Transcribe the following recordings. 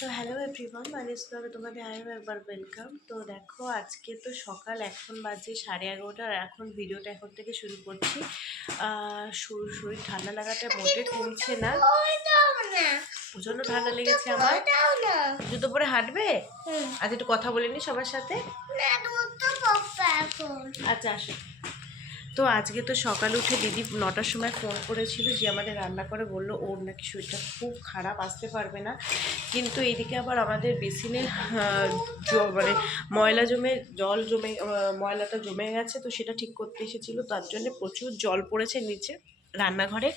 তো hello everyone, মানে ব্লগে তোমাদের আরও একবার ওয়েলকাম। তো দেখো আজকে তো সকাল, এখন বাজে 11:30, আর এখন ভিডিওটা এখন থেকে শুরু করছি। শরীর ঠান্ডা লাগাতে মোটে কমছে না, প্রচণ্ড ঠান্ডা লেগেছে আমার। জুতো পরে হাঁটবে? আজ একটু কথা বলে নি সবার সাথে। আচ্ছা আসো। তো আজকে তো সকালে উঠে দিদি 9টার সময় ফোন করেছিল যে আমাদের রান্না করে বললো ওর নাকি শরীরটা খুব খারাপ, আসতে পারবে না। কিন্তু এইদিকে আবার আমাদের বেসিনে মানে ময়লা জমে ময়লাটা জমে গেছে, তো সেটা ঠিক করতে এসেছিলো। তার জন্য প্রচুর জল পড়েছে নিচে রান্নাঘরে।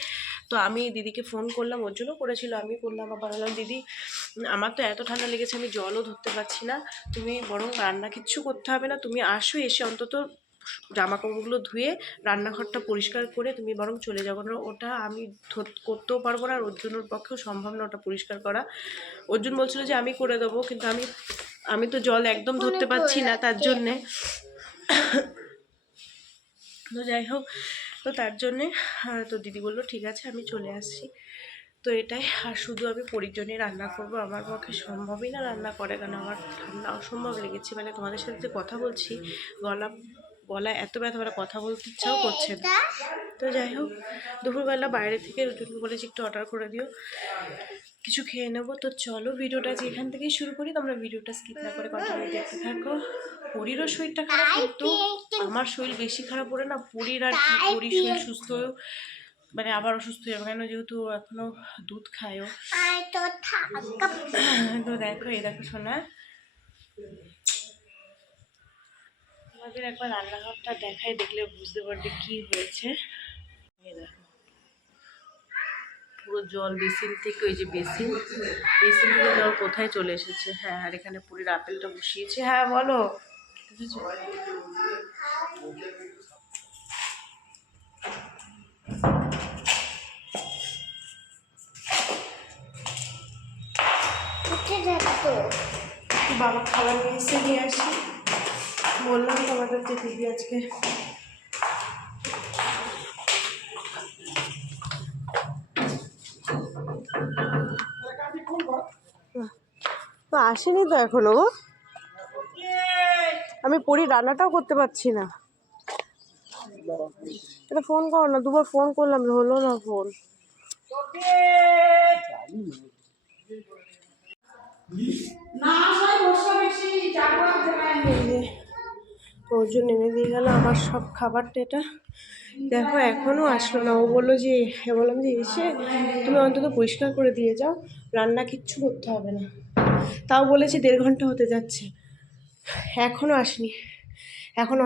তো আমি দিদিকে ফোন করলাম, ওর জন্য করেছিল, আমি করলাম। আবার বললাম দিদি আমার তো এত ঠান্ডা লেগেছে, আমি জলও ধরতে পারছি না, তুমি বরং রান্না কিচ্ছু করতে হবে না, তুমি আসো, এসে অন্তত জামা কাপড়গুলো ধুয়ে রান্নাঘরটা পরিষ্কার করে তুমি বরং চলে যাবো। না ওটা আমি করতেও পারবো না, আর অর্জুনের পক্ষেও সম্ভব না ওটা পরিষ্কার করা। অর্জুন বলছিল যে আমি করে দেবো, কিন্তু আমি তো জল একদম ধরতে পারছি না, তার জন্যে। তো যাই হোক, তো তার জন্যে তো দিদি বললো ঠিক আছে আমি চলে আসছি। তো এটাই। আর শুধু আমি পরিজনে রান্না করব, আমার পক্ষে সম্ভবই না রান্না করে, কারণ আমার ঠান্ডা অসম্ভব লেগেছে। মানে তোমাদের সাথে যে কথা বলছি, গলা এত ব্যথা, মানে কথা বলতে ইচ্ছাও করছে না। তো যাই হোক, দুপুরবেলা বাইরে থেকে রুটিন বলেছি একটু অর্ডার করে দিও, কিছু খেয়ে নেবো। তো চলো ভিডিওটা যেখান থেকেই শুরু করি, তোমরা ভিডিওটা স্কিপ না করে কন্টিনিউ দেখতে থাকো। পরিরও শরীরটা খারাপ, কিন্তু আমার শরীর বেশি খারাপ করে না। পরির আর কি, পরির শরীর সুস্থ, মানে আবার অসুস্থ হয়ে যাবে, কেন যেহেতু এখনো দুধ খায়ও। তো দেখো, এই দেখো শোনা, আমাদের একবার রান্নাঘরটা দেখাই, দেখলে বুঝতে পারবে কি হয়েছে। এই দেখো পুরো জল বেসিন থেকে, ওই যে বেসিন থেকে জল কোথায় চলে এসেছে। হ্যাঁ, আর এখানে পুরীর আপেলটা বসিয়েছে। হ্যাঁ বলো। বাবা খাবার নিয়ে এসে নিয়ে আসি, বললাম তোমাদের যে দিদি আজকে তো আসেনি তো এখনো। আমি পরি রান্নাটাও করতে পারছি না। এটা ফোন করো না, দুবার ফোন করলাম, হলো না ফোন। ওজন এনে দিয়ে গেল আমার সব খাবারটা। এটা দেখো এখনো আসলো না। ও বললো যে, বললাম যে এসে তুমি অন্তত পরিষ্কার করে দিয়ে যাও, রান্না কিচ্ছু করতে হবে না। তাও বলেছি 1.5 ঘন্টা হতে যাচ্ছে, এখনো আসেনি। এখন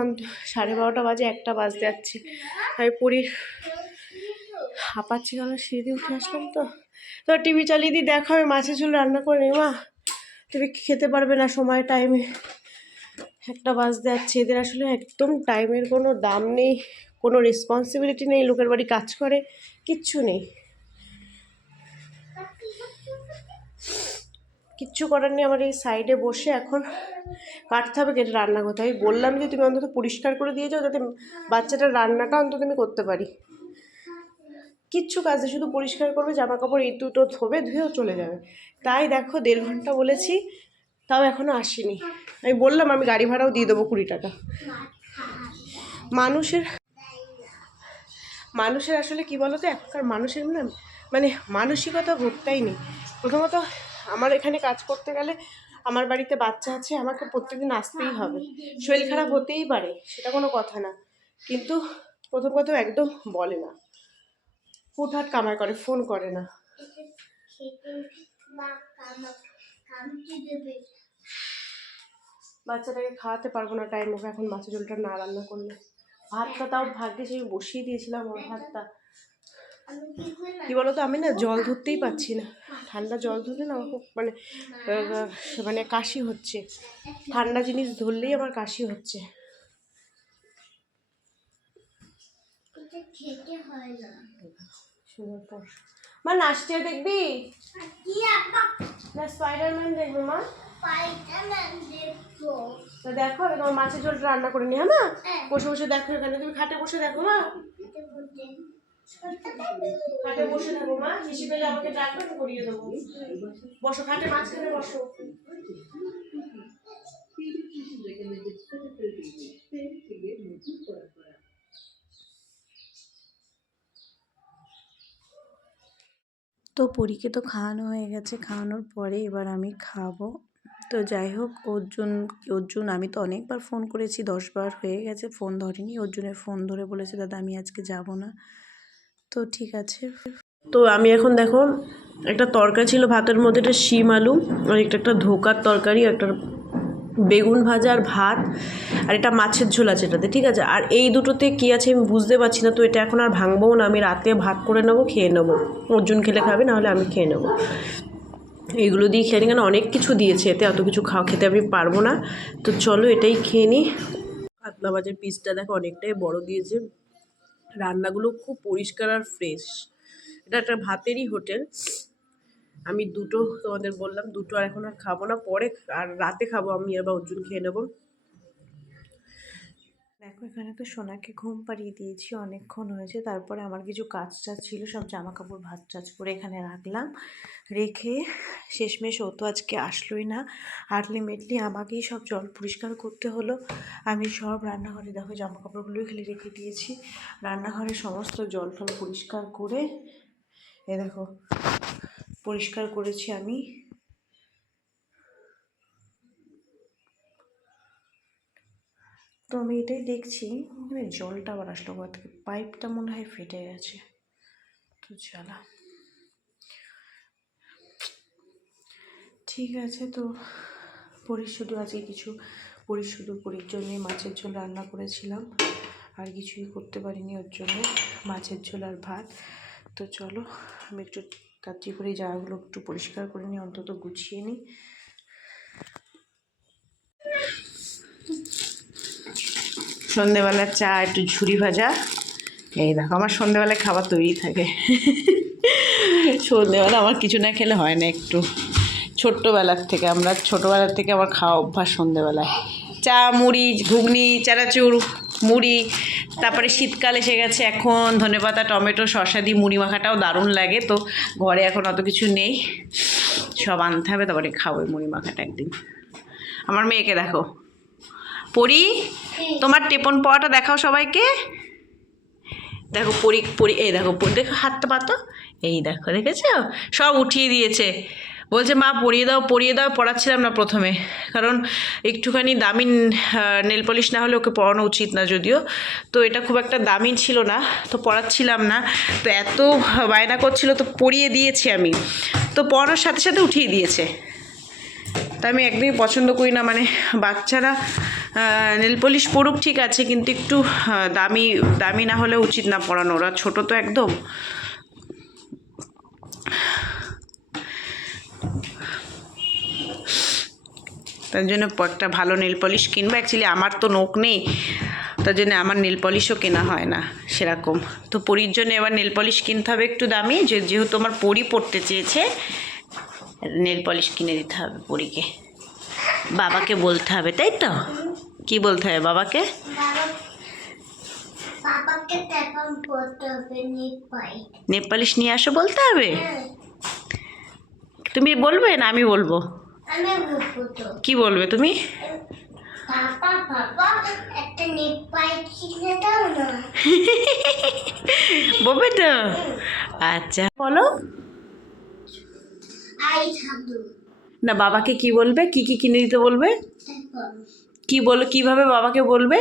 12:30 বাজে, 1টা বাজতে যাচ্ছে। আমি পড়ি হাঁপাচ্ছি, কারণ সিঁড়ি উঠে আসলাম। তো টিভি চালিয়ে দিই, দেখো আমি মাছের ঝোল রান্না করে। মা তুমি খেতে পারবে না সময় টাইমে, 1টা বাজতে যাচ্ছে। এদের আসলে একদম টাইমের কোনো দাম নেই, কোনো রেসপন্সিবিলিটি নেই, লোকের বাড়ি কাজ করে, কিচ্ছু নেই, কিচ্ছু করার নেই। আমার এই সাইডে বসে এখন কাটতে হবে, কেটে রান্না করতে হবে। আমি বললাম যে তুমি অন্তত পরিষ্কার করে দিয়ে যাও, যাতে বাচ্চাটার রান্নাটা অন্তত আমি করতে পারি। কিচ্ছু কাজ নেই, শুধু পরিষ্কার করবে, জামা কাপড় এই দুটো ধোবে, ধুয়েও চলে যাবে। তাই দেখো 1.5 ঘন্টা বলেছি, তাও এখনও আসেনি। আমি বললাম আমি গাড়ি ভাড়াও দিয়ে দেবো 20 টাকা। মানুষের আসলে কি বলতো, এখনকার মানুষের না মানে মানসিকতা ঘটতেই নেই। প্রথমত আমার এখানে কাজ করতে গেলে, আমার বাড়িতে বাচ্চা আছে, আমাকে প্রত্যেকদিন আসতেই হবে। শরীর খারাপ হতেই পারে, সেটা কোনো কথা না, কিন্তু প্রথম কথা একদম বলে না, হুটহাট কামাই করে, ফোন করে না। বাচ্চাটাকে খাওয়াতে পারবো না টাইম মতো, এখন মাছের ঝোলটা না রান্না করলে। ভাতটা তাও ভাগ্যে সেই বসিয়ে দিয়েছিলাম, ওর ভাতটা। কি বলতো, আমি না জল ধরতেই পারছি না। ঠান্ডা জল ধরলে না আমার খুব মানে কাশি হচ্ছে, ঠান্ডা জিনিস ধরলেই আমার কাশি হচ্ছে। মা নাচতে দেখবি না, স্পাইডারম্যান দেখবো মা। দেখো তোমার মাছের ঝোলটা রান্না করে নি। হ্যাঁ মা, বসে বসে দেখো, এখানে তুমি খাটে বসে দেখো মা। খাটে বসে থাকো মা, হিসি পেলে আমাকে ডাকবে, আমি করিয়ে দেবো। বসো খাটে মাঝখানে বসো। তো পরীকে তো খাওয়ানো হয়ে গেছে, খাওয়ানোর পরে এবার আমি খাবো। তো যাই হোক, অর্জুন আমি তো অনেকবার ফোন করেছি, 10 বার হয়ে গেছে, ফোন ধরেনি। অর্জুনের ফোন ধরে বলেছে দাদা আমি আজকে যাব না। তো ঠিক আছে। তো আমি এখন দেখো একটা তরকারি ছিল ভাতের মধ্যে, একটা শিম আলু, আর একটা ধোকার তরকারি, একটা বেগুন ভাজা আর ভাত, আর এটা মাছের ঝোল আছে এটাতে, ঠিক আছে। আর এই দুটোতে কী আছে আমি বুঝতে পারছি না, তো এটা এখন আর ভাঙবও না, আমি রাতে ভাগ করে নেবো, খেয়ে নেবো। অর্জুন খেলে খাবে, নাহলে আমি খেয়ে নেবো। এইগুলো দিয়ে খেয়ে নিই, কেন অনেক কিছু দিয়েছে, এতে অত কিছু খেতে আমি পারবো না। তো চলো এটাই খেয়ে নিই। কাতলা মাছের পিসটা দেখো অনেকটাই বড় দিয়েছে, রান্নাগুলো খুব পরিষ্কার আর ফ্রেশ। এটা একটা ভাতেরই হোটেল। আমি দুটো তোমাদের বললাম, দুটো আর এখন আর খাবো না, পরে আর রাতে খাবো, আমি আর বা অর্জুন খেয়ে নেবো। দেখো এখানে তো সোনাকে ঘুম পাড়িয়ে দিয়েছি, অনেকক্ষণ হয়েছে। তারপরে আমার কিছু কাজ টাজ ছিল, সব জামা কাপড় ভাঁজ টাজ করে এখানে রাখলাম। রেখে শেষমেশ ও তো আজকে আসলোই না, আলটিমেটলি আমাকেই সব জল পরিষ্কার করতে হলো। আমি সব রান্নাঘরে দেখো জামা কাপড়গুলো এখানে রেখে দিয়েছি, রান্নাঘরে সমস্ত জল টল পরিষ্কার করে এ দেখো পরিষ্কার করেছি আমি। তো আমি এটাই দেখছি, জলটা আবার আসলো কোথা থেকে, পাইপটা মনে হয় ফেটে গেছে। তো চলা ঠিক আছে। তো শুধু আজকে কিছু শুধু পরির জন্যে মাছের ঝোল রান্না করেছিলাম, আর কিছুই করতে পারিনি, ওর জন্য মাছের ঝোল আর ভাত। তো চলো আমি একটু তাড়াতাড়ি করে জায়গাগুলো একটু পরিষ্কার করে নিই, অন্তত গুছিয়ে নিই। সন্ধেবেলার চা, একটু ঝুরি ভাজা। এই দেখো আমার সন্ধেবেলায় খাবার তৈরি থাকে। সন্ধেবেলা আমার কিছু না খেলে হয় না। একটু ছোট্টবেলার থেকে আমার খাওয়া অভ্যাস সন্ধেবেলায় চা, মুড়ি, ঘুগনি, চানাচুর, মুড়ি। তারপরে শীতকাল এসে গেছে, এখন ধনেপাতা, টমেটো, শসা দিয়ে মুড়ি মাখাটাও দারুণ লাগে। তো ঘরে এখন অত কিছু নেই, সব আনতে হবে, তারপরে খাবো মুড়ি মাখাটা একদিন। আমার মেয়েকে দেখো, পরি তোমার টেপন পাওয়াটা দেখাও সবাইকে। দেখো পরি এই দেখো দেখো হাতটা পাতো, এই দেখো দেখেছো, সব উঠিয়ে দিয়েছে। বলছে মা পরিয়ে দাও পড়াচ্ছিলাম না প্রথমে, কারণ একটুখানি দামি নেল পলিশ না হলে ওকে পরানো উচিত না যদিও। তো এটা খুব একটা দামি ছিল না, তো পরাচ্ছিলাম না। তো এত বায়না করছিল, তো পরিয়ে দিয়েছি আমি, তো পরানোর সাথে সাথে উঠিয়ে দিয়েছে। তা আমি একদমই পছন্দ করি না, মানে বাচ্চারা নেল পলিশ পরুক ঠিক আছে, কিন্তু একটু দামি না হলে উচিত না পরানো, ওরা ছোটো তো একদম। তার জন্য একটা ভালো নেল পলিশ কিনবো। অ্যাকচুয়ালি আমার তো নখ নেই, তার জন্য আমার নেল পলিশও কেনা হয় না সেরকম। তো পরির জন্য এবার নেল পলিশ কিনতে হবে একটু দামি, যেহেতু আমার পরি পড়তে চেয়েছে, নেল পলিশ কিনে দিতে হবে পরীকে। বাবাকে বলতে হবে, তাই তো? কি বলতে হবে বাবাকে? নেল পলিশ নিয়ে আসো বলতে হবে। তুমি বলবে না আমি বলবো? কি বলবে তুমি? বলবে তো? আচ্ছা বলো না, বাবাকে কি বলবে, কি কি কিনে দিতে বলবে? কি বলো, কিভাবে বাবাকে বলবে?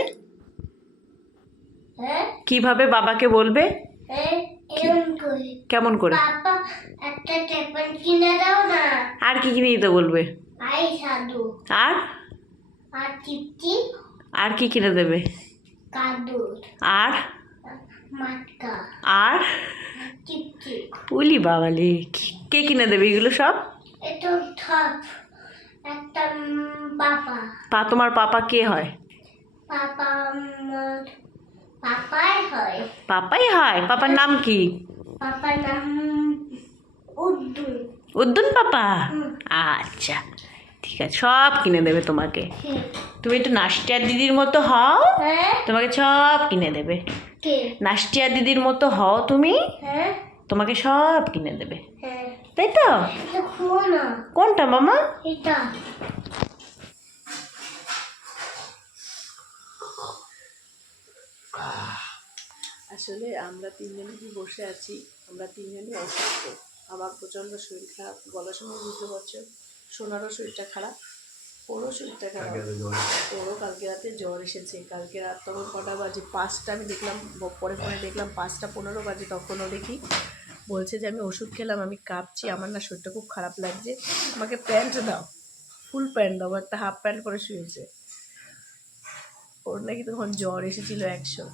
কিভাবে বাবাকে বলবে? কেমন করে? আর কি কিনে দিতে বলবে? আর আর কি কিনে দেবে? আর আর উলি বাবালি, কে কিনে দেবে এগুলো সব? তোমার পাপা কে হয়? পাপাই হয়। পাপার নাম কি? উদ্দুন পাপা। আচ্ছা ঠিক আছে, সব কিনে দেবে তোমাকে। তুমি একটু নাস্টিয়ার দিদির মতো হও, তোমাকে সব কিনে দেবে। নাস্টিয়া দিদির মতো হও তুমি, তোমাকে সব কিনে দেবে, তাই তো? কোনটা মামা? আসলে আমরা তিনজনে কি বসে আছি, আমরা তিনজনই অসুস্থ। আমার প্রচণ্ড শরীর খারাপ, গলার সময় বুঝতে পারছো, সোনারও শরীরটা খারাপ, ওরও শরীরটা খারাপ, ওরও কালকে রাতে জ্বর এসেছে। কালকে রাত তখন কটা বাজে, 5টা, আমি দেখলাম পরে ফোনে দেখলাম 5টা 15 বাজে, তখনও দেখি বলছে যে আমি ওষুধ খেলাম, আমি কাঁপছি, আমার না শরীরটা খুব খারাপ লাগছে, আমাকে প্যান্ট দাও, ফুল প্যান্ট দাও। একটা হাফ প্যান্ট পরে শুয়েছে, ওর নাকি তখন জ্বর এসেছিল 100।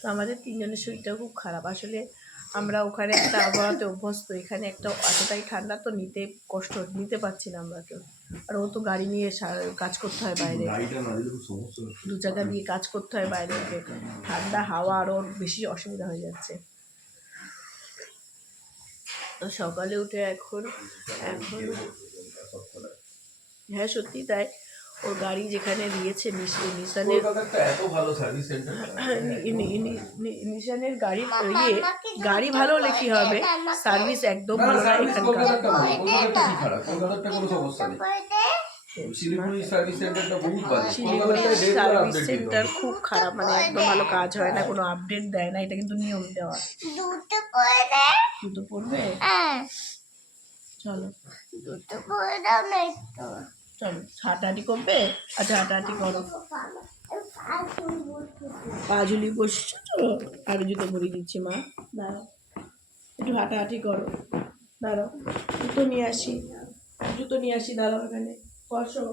তো আমাদের তিনজনের শরীরটাও খুব খারাপ। আসলে আমরা ওখানে একটা আবহাওয়াতে অভ্যস্ত, এখানে একটা এতটাই ঠান্ডা, তো নিতে কষ্ট, নিতে পারছি না আমরা কেউ। আর ও তো গাড়ি নিয়ে কাজ করতে হয় বাইরে, 2 চাকা দিয়ে কাজ করতে হয় বাইরে, ঠান্ডা হাওয়া আরও বেশি অসুবিধা হয়ে যাচ্ছে। তো সকালে উঠে এখন হ্যাঁ সত্যি তাই, ওর গাড়ি যেখানে দিয়েছে নিশানের নিশানের গাড়ি ভালো হলে কি হবে, সার্ভিস একদম ভালো না এখানকার। শিলিগুড়ি সার্ভিস সেন্টার খুব খারাপ, মানে একদম ভালো কাজ হয় না, কোনো আপডেট দেয় না, এটা কিন্তু নিয়ম দেওয়া। দুটো পড়বে, চলো চলো হাঁটাহাঁটি করবে। আচ্ছা হাঁটাহাঁটি করো, পা ঝুলি বসছো, চলো আরো জুতো পরিয়ে দিচ্ছি মা, দাঁড়াও একটু হাঁটাহাঁটি করো, দাঁড়াও জুতো নিয়ে আসি, দাঁড়াও এখানে বসো।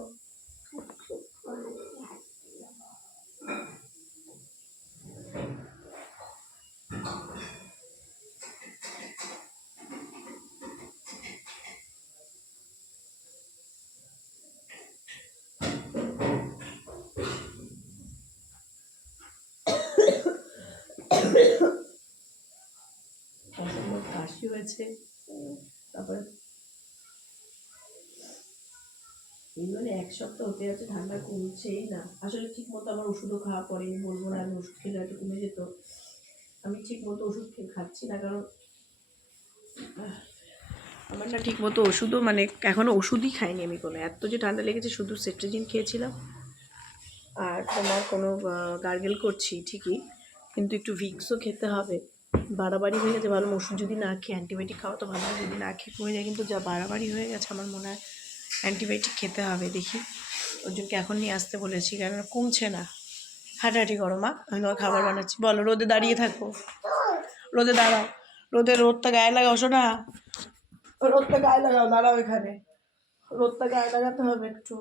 কাশি হয়েছে, তারপরে এই মানে 1 সপ্তাহ হতে যাচ্ছে, ঠান্ডা কমছেই না। আসলে ঠিক মতো আমার ওষুধও খাওয়া পড়েনি, বলবো না আমি ওষুধ খেলে হয়তো কমে যেত, আমি ঠিক মতো ওষুধ খাচ্ছি না, কারণ আমার না ঠিক মতো ওষুধও, মানে এখনও ওষুধই খাইনি আমি কোনো। এত যে ঠান্ডা লেগেছে, শুধু সেট্রিজিন খেয়েছিলাম, আর তোমার কোনো গার্গেল করছি ঠিকই, কিন্তু একটু ভিক্সও খেতে হবে। বাড়াবাড়ি হয়ে গেছে, ভালো ওষুধ যদি না খেয়ে, অ্যান্টিবায়োটিক খাওয়া তো ভালো, যদি না খেয়ে কমে যায়, কিন্তু যা বাড়াবাড়ি হয়ে গেছে আমার মনে হয় অ্যান্টিবায়োটিক খেতে হবে। দেখি ওর জন্যকে এখন নিয়ে আসতে বলেছি, কারণ কমছে না। হাঁটাহাঁটি করো মা, আমি তোমার খাবার বানাচ্ছি, বলো রোদে দাঁড়িয়ে থাকো, রোদে দাঁড়াও, রোদটা গায়ে লাগাও না, রোদটা গায়ে লাগাও, দাঁড়াও এখানে, রোদটা গায়ে লাগাতে হবে একটু,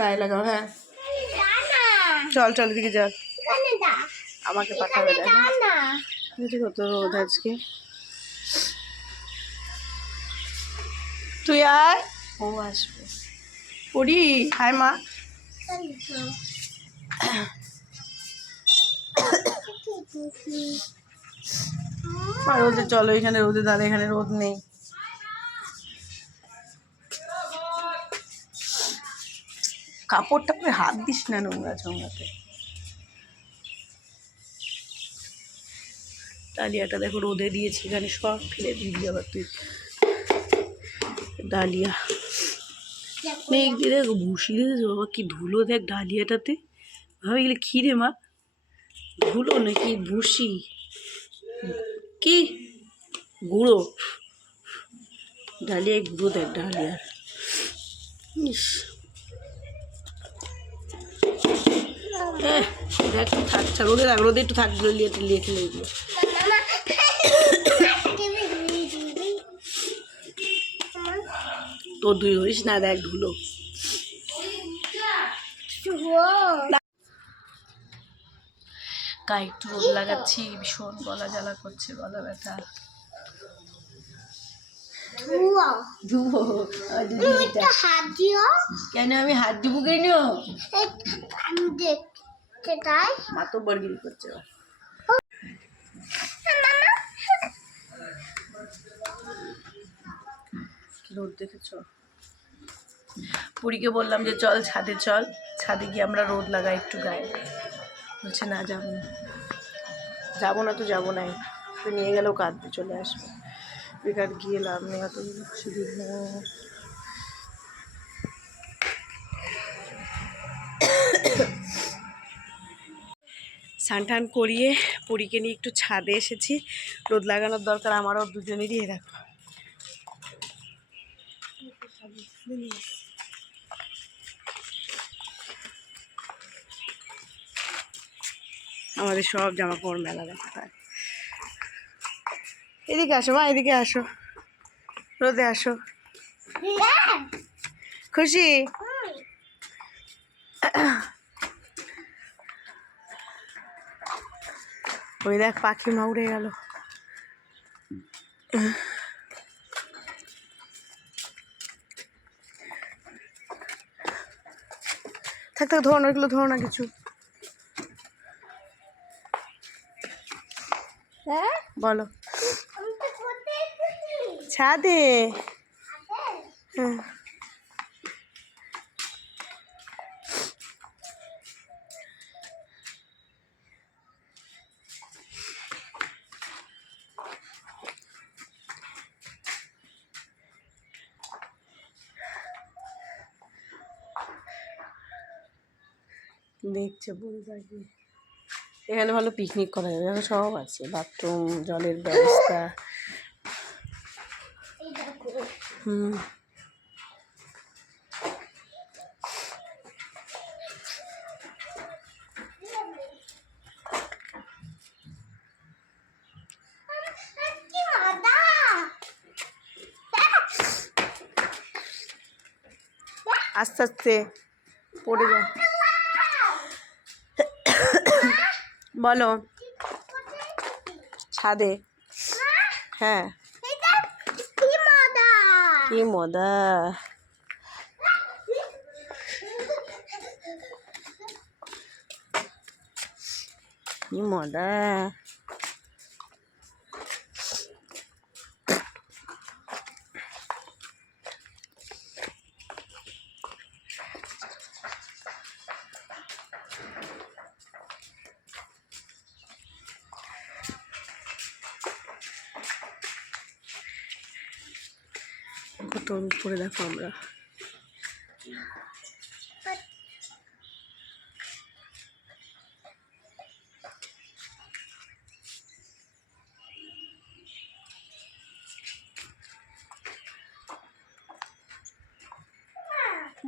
গায়ে লাগাও। হ্যাঁ চল এদিকে চল, আমাকে পাঠাবে, দেখো কত রোদ আজকে। তুই আয়, ও আসবে, পড়ি, হায় মা, রোদে চলো, এখানে রোদে দাঁড়ায়, এখানে রোদ নেই। কাপড়টা করে হাত দিস না নোংরা ঝোংরাতে। ডালিয়াটা দেখো রোদে দিয়েছি, এখানে সব ফেলে দিবি আবার তুই। ডালিয়া মেঘ দিয়ে দেখো, ভুসি দেখেছো বাবা, কি ধুলো দেখ ডালিয়াটাতে, ভাবে গেলে কি রে মা, ধুলো নাকি ভুসি, কি গুঁড়ো, ডালিয়ায় গুঁড়ো দেখ ডালিয়ার, ইস দেখ থাকছে, রোদে রাখ, রোদে একটু থাকলো, লিয়ে খেলে এগুলো। তোর ধুই ধরিস না, দেখ ধুলো। গায়ে একটু রোদ লাগাচ্ছি, ভীষণ গলা জ্বালা করছে, গলা ব্যথা। কেন আমি হাত দিব কেন, মা তো বরগিরি করছে। রোদ দেখেছ, পুরীকে বললাম যে চল ছাদে চল, ছাদে গিয়ে আমরা রোদ লাগাই একটু গায়ে। বলছে না যাবো না, যাবো না তো যাবো না, তো নিয়ে গেলেও কাঁদতে চলে আসবে, বেকার গিয়ে লাভ নেই অত শুধু। স্নান টান করিয়ে পুরীকে নিয়ে একটু ছাদে এসেছি, রোদ লাগানোর দরকার আমারও দুজনেরই। দেখো আমাদের সব জামা কাপড় মেলা দেখা হয়। এদিকে আসো মা, এদিকে আসো, রোদে আসো। খুশি ওই দেখ পাখি মা উড়ে গেল। থাক থাক, ধরো না এগুলো, ধরো না কিছু। বলো ছাদে। হ্যাঁ দেখছে বলে থাকি। এখানে ভালো পিকনিক করা যাবে, এখানে সব আছে, বাথরুম, জলের ব্যবস্থা। হুম আস্তে আস্তে পড়ে যায়। বলো ছাদে। হ্যাঁ কি মজা, কি মজা। কত উপরে দেখো আমরা।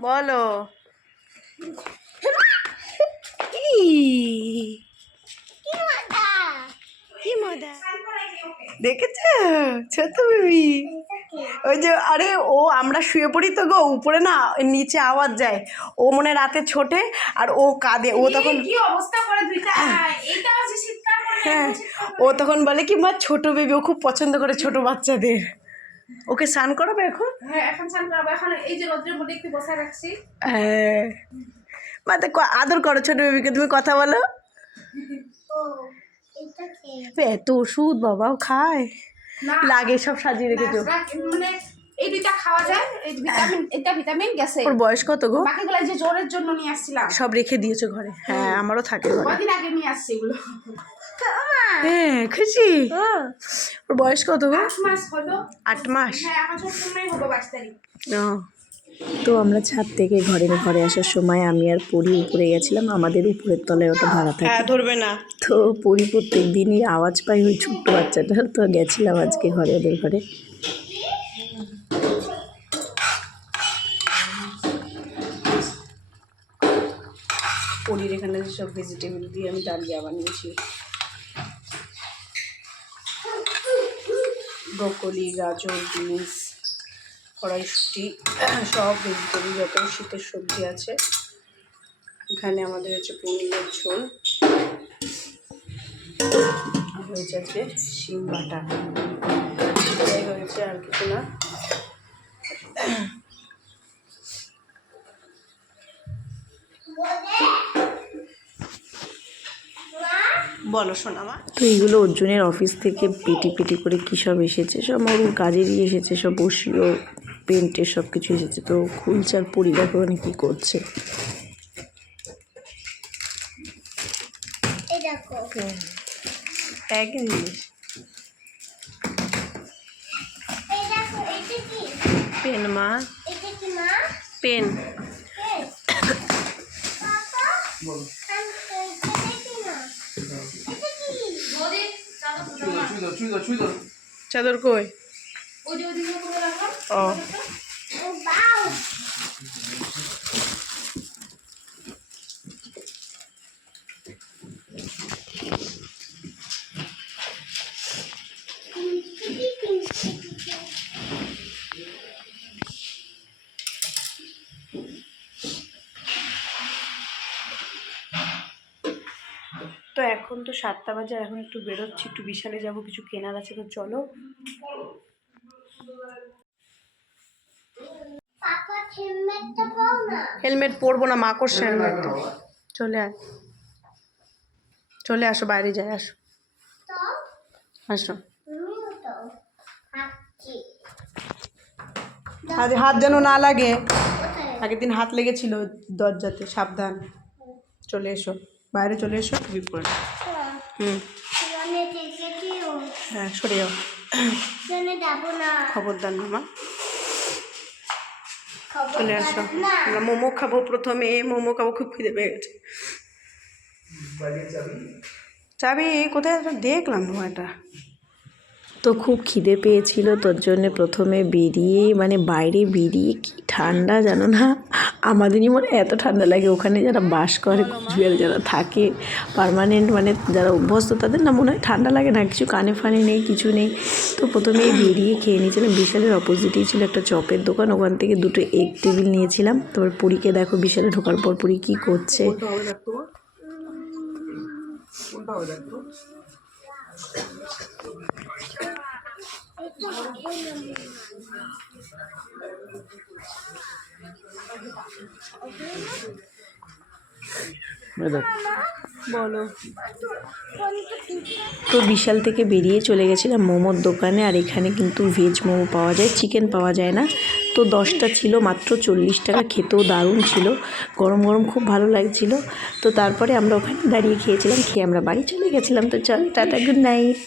বলো কি মজা দেখেছ ছোট বেবি? ওই যে আরে ও আমরা শুয়ে পড়ি তো গো উপরে, না নিচে আওয়াজ যায়, ও মনে রাতে ছোটে আর ও কাঁদে। ও তখন কি অবস্থা করে দুইটা, এইটা আছে শীতকাল করে। হ্যাঁ ও তখন বলে কি মা ছোট বেবি, ও খুব পছন্দ করে ছোট বাচ্চাদের। ওকে স্নান করাবে এখন? হ্যাঁ এখন স্নান করাবো, এখন এই যে রোদ্রের মধ্যে একটু বসে রাখছি। হ্যাঁ মা তো আদর করো ছোট বেবিকে, তুমি কথা বলো। এত ওষুধ বাবাও খায়, লাগে সব সাজিয়ে রেখেছো। মানে এই দুইটা খাওয়া যায়, এই ভিটামিন, এটা ভিটামিন গেছে। ওর বয়স কত গো? বাকিগুলো যে জ্বরের জন্য নিয়ে আসছিলাম সব রেখে দিয়েছো ঘরে? হ্যাঁ আমারও থাকে ঘরে। কদিন আগে নিয়ে আসছি এগুলো। হ্যাঁ খুশি। ওর বয়স কত গো? 8 মাস হলো। 8 মাস? হ্যাঁ এখন সবসময় হলো 22 তারিখ। তো আমরা ছাদ থেকে ঘরে আসার সময় আমি আর পরি উপরে গেছিলাম, আমাদের উপরের তলায় ওটা ভাড়া থাকে। ধরবে না তো পরি প্রত্যেক দিনই আওয়াজ পাই ওই ছোট্ট বাচ্চাটার, তো গেছিলাম আজকে ঘরে, ওদের ঘরে। পনির এখানে সব ভেজিটেবল দিয়ে আমি ডালিয়া বানিয়েছি, ব্রোকলি, গাজর, বিনস, কড়াইশুঁটি, সব ভেজিটেবল যত শীতের সবজি আছে। এখানে আমাদের হচ্ছে পনিরের ঝোল, আর হয়েছে আজকে শিম বাটা, এটাই হয়েছে, আর কিছু না। বলো শোনা মা। তো এইগুলো অর্জুনের অফিস থেকে পেটি পেটি করে কী সব এসেছে, সব ওর কাজেরই এসেছে, সব বসিও পেন্টের সব কিছু এসেছে। তো খুলছে আর পরি দেখো ওখানে কী করছে। এই দেখো একই জিনিস। এই দেখো এটা কি পেন মা, এটা কি মা পেন। পাপা এটা কি না এটা কি বডি চাদর কই? ওই যে ওদিকে করে রাখো ও ও বাও তো এখন তো 7টা বাজে, এখন একটু বেরোচ্ছি, একটু বিশালে যাব, কিছু কেনার আছে, তো চলো। পাপা হেলমেটটা পাও না হেলমেট পরবো না, মা করছে হেলমেট। চলে আয়, চলে আসো, বাইরে যাই, আসো তো আসো। তুমিও তো হাঁটছি আজ হাত যেন না লাগে, কোথায় আগের দিন হাত লেগেছিল দরজাতে, সাবধান। চলে এসো, বাইরে চলে এসো, টুপি পরে। হুম, মানে দেখেছিও হ্যাঁ সরে যাও, জানে যাবো না খবরদার না মা। খবর চলে আসো, না আমরা মোমো খাবো, প্রথমে মোমো খাবো, খুব খিদে পেয়ে গেছে। চাবি কোথায় দেখলাম এটা? তো খুব খিদে পেয়েছিল, তোর জন্যে প্রথমে বেরিয়ে মানে বাইরে বেরিয়ে কি ঠান্ডা জানো না, আমাদেরই মনে এত ঠান্ডা লাগে, ওখানে যারা বাস করে কুচবিহারে যারা থাকে পার্মানেন্ট মানে যারা অভ্যস্ত তাদের না মনে হয় ঠান্ডা লাগে না, কিছু কানে ফানে নেই, কিছু নেই। তো প্রথমেই বেরিয়ে খেয়ে নিয়েছিলাম, বিশালের অপোজিটেই ছিল একটা চপের দোকান, ওখান থেকে 2টো এগ টেবিল নিয়েছিলাম। তারপর পুরীকে দেখো বিশালে ঢোকার পর পুরী কী করছে। বলো। তো বিশাল থেকে বেরিয়ে চলে গেছিলাম মোমোর দোকানে, আর এখানে কিন্তু ভেজ মোমো পাওয়া যায়, চিকেন পাওয়া যায় না। তো 10টা ছিল মাত্র 40 টাকা, খেতেও দারুণ ছিল, গরম গরম খুব ভালো লাগছিল। তো তারপরে আমরা ওখানে দাঁড়িয়ে খেয়েছিলাম, খেয়ে আমরা বাড়ি চলে গেছিলাম। তো চল টাটা, গুড নাইট।